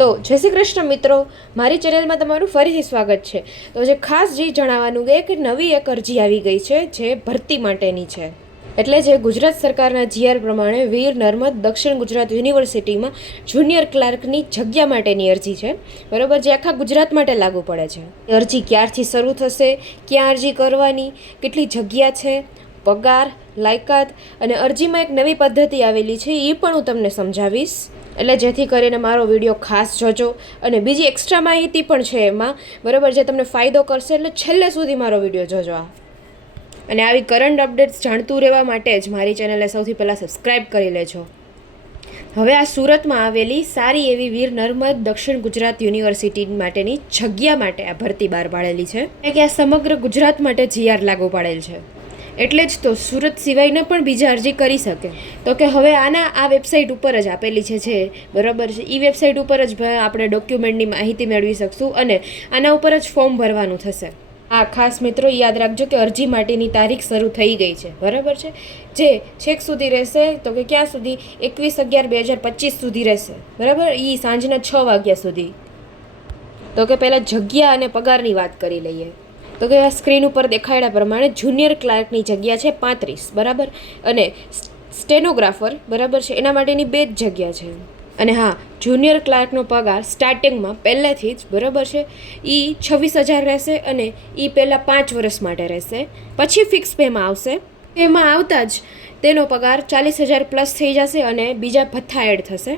તો જય શ્રી કૃષ્ણ મિત્રો, મારી ચેનલમાં તમારું ફરીથી સ્વાગત છે। તો જે ખાસ જે જણાવવાનું કે નવી એક અરજી આવી ગઈ છે જે ભરતી માટેની છે। એટલે જે ગુજરાત સરકારના જીઆર પ્રમાણે વીર નર્મદ દક્ષિણ ગુજરાત યુનિવર્સિટીમાં જુનિયર ક્લાર્કની જગ્યા માટેની અરજી છે, બરાબર, જે આખા ગુજરાત માટે લાગુ પડે છે। અરજી ક્યારથી શરૂ થશે, ક્યાં અરજી કરવાની, કેટલી જગ્યા છે, પગાર, લાયકાત અને અરજીમાં એક નવી પદ્ધતિ આવેલી છે એ પણ હું તમને સમજાવીશ। એટલે જેથી કરીને મારો વિડીયો ખાસ જોજો અને બીજી એક્સ્ટ્રા માહિતી પણ છે એમાં, બરાબર, જે તમને ફાયદો કરશે, એટલે છેલ્લે સુધી મારો વિડીયો જોજો। અને આવી કરંટ અપડેટ્સ જાણતું રહેવા માટે જ મારી ચેનલને સૌથી પહેલાં સબસ્ક્રાઈબ કરી લેજો। હવે આ સુરતમાં આવેલી સારી એવી વીર નર્મદ દક્ષિણ ગુજરાત યુનિવર્સિટી માટેની જગ્યા માટે આ ભરતી બહાર પાડેલી છે કે આ સમગ્ર ગુજરાત માટે જીઆર લાગુ પાડેલ છે। એટલે જ તો સુરત સિવાયને પણ બીજા અરજી કરી શકે। તો કે હવે આ વેબસાઇટ ઉપર જ આપેલી છે બરાબર છે, એ વેબસાઇટ ઉપર જ આપણે ડોક્યુમેન્ટની માહિતી મેળવી શકશું અને આના ઉપર જ ફોર્મ ભરવાનું થશે। આ ખાસ મિત્રો યાદ રાખજો કે અરજી માટેની તારીખ શરૂ થઈ ગઈ છે, બરાબર છે, જે છેક સુધી રહેશે, તો કે ક્યાં સુધી, 21/11/2025 સુધી રહેશે, બરાબર, એ સાંજના 6 વાગ્યા સુધી। તો કે પહેલાં જગ્યા અને પગારની વાત કરી લઈએ। તો કે આ સ્ક્રીન ઉપર દેખાડ્યા પ્રમાણે જુનિયર ક્લાર્કની જગ્યા છે 35, બરાબર, અને સ્ટેનોગ્રાફર, બરાબર છે, એના માટેની 2 જ જગ્યા છે। અને હા, જુનિયર ક્લાર્કનો પગાર સ્ટાર્ટિંગમાં પહેલેથી જ, બરાબર છે, એ 26,000 રહેશે અને એ પહેલાં 5 વર્ષ માટે રહેશે, પછી ફિક્સ પેમાં આવશે। એમાં આવતા જ તેનો પગાર 40,000 પ્લસ થઈ જશે અને બીજા ભથ્થા એડ થશે।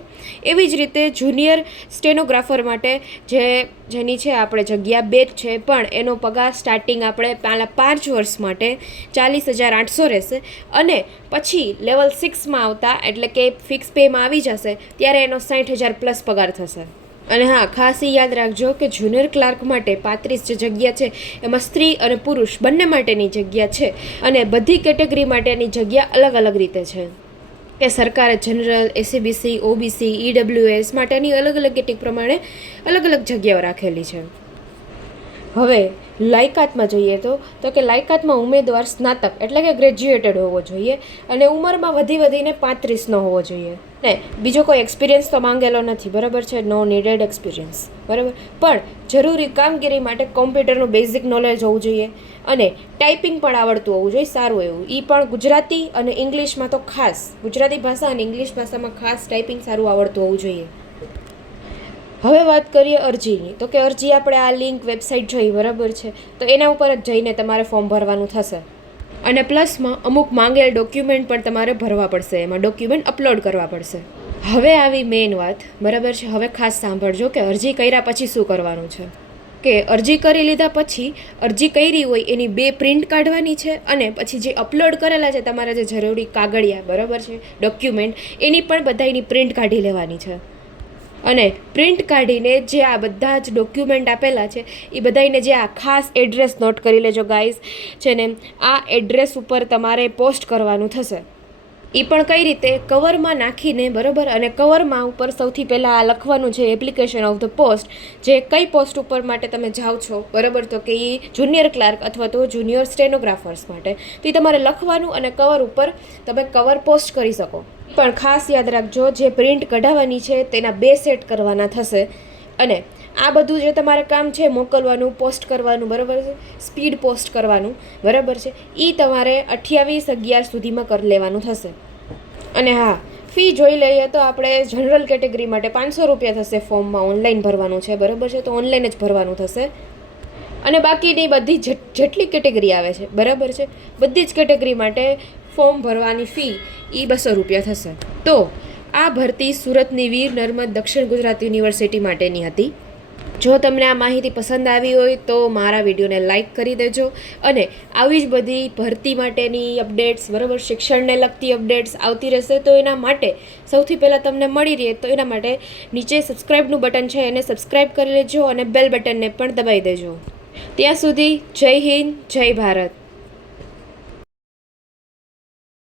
એવી જ રીતે જુનિયર સ્ટેનોગ્રાફર માટે જેની છે આપણે જગ્યા 2 છે, પણ એનો પગાર સ્ટાર્ટિંગ આપણે પહેલાં 5 વર્ષ માટે 40,800 રહેશે અને પછી લેવલ 6માં આવતા, એટલે કે ફિક્સ પેમાં આવી જશે ત્યારે એનો 60,000 પ્લસ પગાર થશે। અને હા, ખાસ એ યાદ રાખજો કે જુનિયર ક્લાર્ક માટે 35 જે જગ્યા છે એમાં સ્ત્રી અને પુરુષ બંને માટેની જગ્યા છે અને બધી કેટેગરી માટેની જગ્યા અલગ અલગ રીતે છે કે સરકારે જનરલ, એસસીબીસી, ઓબીસી, ઈડબ્લ્યુએસ માટેની અલગ અલગ કેટેગરી પ્રમાણે અલગ અલગ જગ્યાઓ રાખેલી છે। હવે લાયકાતમાં જોઈએ તો કે લાયકાતમાં ઉમેદવાર સ્નાતક એટલે કે ગ્રેજ્યુએટેડ હોવો જોઈએ અને ઉંમરમાં વધીને 35 ન હોવો જોઈએ ને બીજો કોઈ એક્સપિરિયન્સ તો માંગેલો નથી, બરાબર છે, નો નીડેડ એક્સપિરિયન્સ, બરાબર, પણ જરૂરી કામગીરી માટે કોમ્પ્યુટરનું બેઝિક નોલેજ હોવું જોઈએ અને ટાઈપિંગ પણ આવડતું હોવું જોઈએ સારું એવું, એ પણ ગુજરાતી અને ઇંગ્લિશમાં તો ખાસ, ગુજરાતી ભાષા અને ઇંગ્લિશ ભાષામાં ખાસ ટાઈપિંગ સારું આવડતું હોવું જોઈએ। હવે વાત કરીએ અરજીની, તો કે અરજી આપણે આ લિંક વેબસાઇટ જોઈ, બરાબર છે, તો એના ઉપર જ જઈને તમારે ફોર્મ ભરવાનું થશે અને પ્લસમાં અમુક માંગેલ ડોક્યુમેન્ટ પણ તમારે ભરવા પડશે, એમાં ડોક્યુમેન્ટ અપલોડ કરવા પડશે। હવે આવી મેઇન વાત, બરાબર છે, હવે ખાસ સાંભળજો કે અરજી કર્યા પછી શું કરવાનું છે। કે અરજી કરી લીધા પછી અરજી કરી હોય એની 2 પ્રિન્ટ કાઢવાની છે અને પછી જે અપલોડ કરેલા છે તમારા જે જરૂરી કાગળિયા, બરાબર છે, ડોક્યુમેન્ટ, એની પણ બધાની પ્રિન્ટ કાઢી લેવાની છે અને પ્રિન્ટ કાઢીને જે આ બધા જ ડોક્યુમેન્ટ આપેલા છે એ બધાને જે આ ખાસ એડ્રેસ નોટ કરી લેજો ગાઈઝ, છે ને, આ એડ્રેસ ઉપર તમારે પોસ્ટ કરવાનું થશે। એ પણ કઈ રીતે, કવરમાં નાખીને, બરાબર, અને કવરમાં ઉપર સૌથી પહેલાં આ લખવાનું છે એપ્લિકેશન ઓફ ધ પોસ્ટ, જે કઈ પોસ્ટ ઉપર માટે તમે જાઓ છો, બરાબર, તો કે એ જુનિયર ક્લાર્ક અથવા તો જુનિયર સ્ટેનોગ્રાફર્સ માટે, તો એ તમારે લખવાનું અને કવર ઉપર તમે કવર પોસ્ટ કરી શકો। પણ ખાસ યાદ રાખજો, જે પ્રિન્ટ કઢાવવાની છે તેના 2 સેટ કરવાના થશે અને આ બધું જે તમારે કામ છે મોકલવાનું, પોસ્ટ કરવાનું, બરાબર છે, સ્પીડ પોસ્ટ કરવાનું, બરાબર છે, એ તમારે 28/11 સુધીમાં કરી લેવાનું થશે। અને હા, ફી જોઈ લઈએ તો આપણે જનરલ કેટેગરી માટે 500 રૂપિયા થશે, ફોર્મમાં ઓનલાઈન ભરવાનું છે, બરાબર છે, તો ઓનલાઈન જ ભરવાનું થશે અને બાકીની બધી જેટલી કેટેગરી આવે છે, બરાબર છે, બધી જ કેટેગરી માટે ફોર્મ ભરવાની ફી એ 200 રૂપિયા થશે। તો આ ભરતી સુરતની વીર નર્મદ દક્ષિણ ગુજરાત યુનિવર્સિટી માટેની હતી। જો તમને આ માહિતી પસંદ આવી હોય તો મારા વિડીયોને લાઇક કરી દેજો અને આવી જ બધી ભરતી માટેની અપડેટ્સ, બરાબર, શિક્ષણને લગતી અપડેટ્સ આવતી રહેશે, તો એના માટે સૌથી પહેલાં તમને મળી રહે તો એના માટે નીચે સબસ્ક્રાઈબનું બટન છે એને સબસ્ક્રાઈબ કરી લેજો અને બેલ બટનને પણ દબાવી દેજો। ત્યાં સુધી જય હિન્દ, જય ભારત।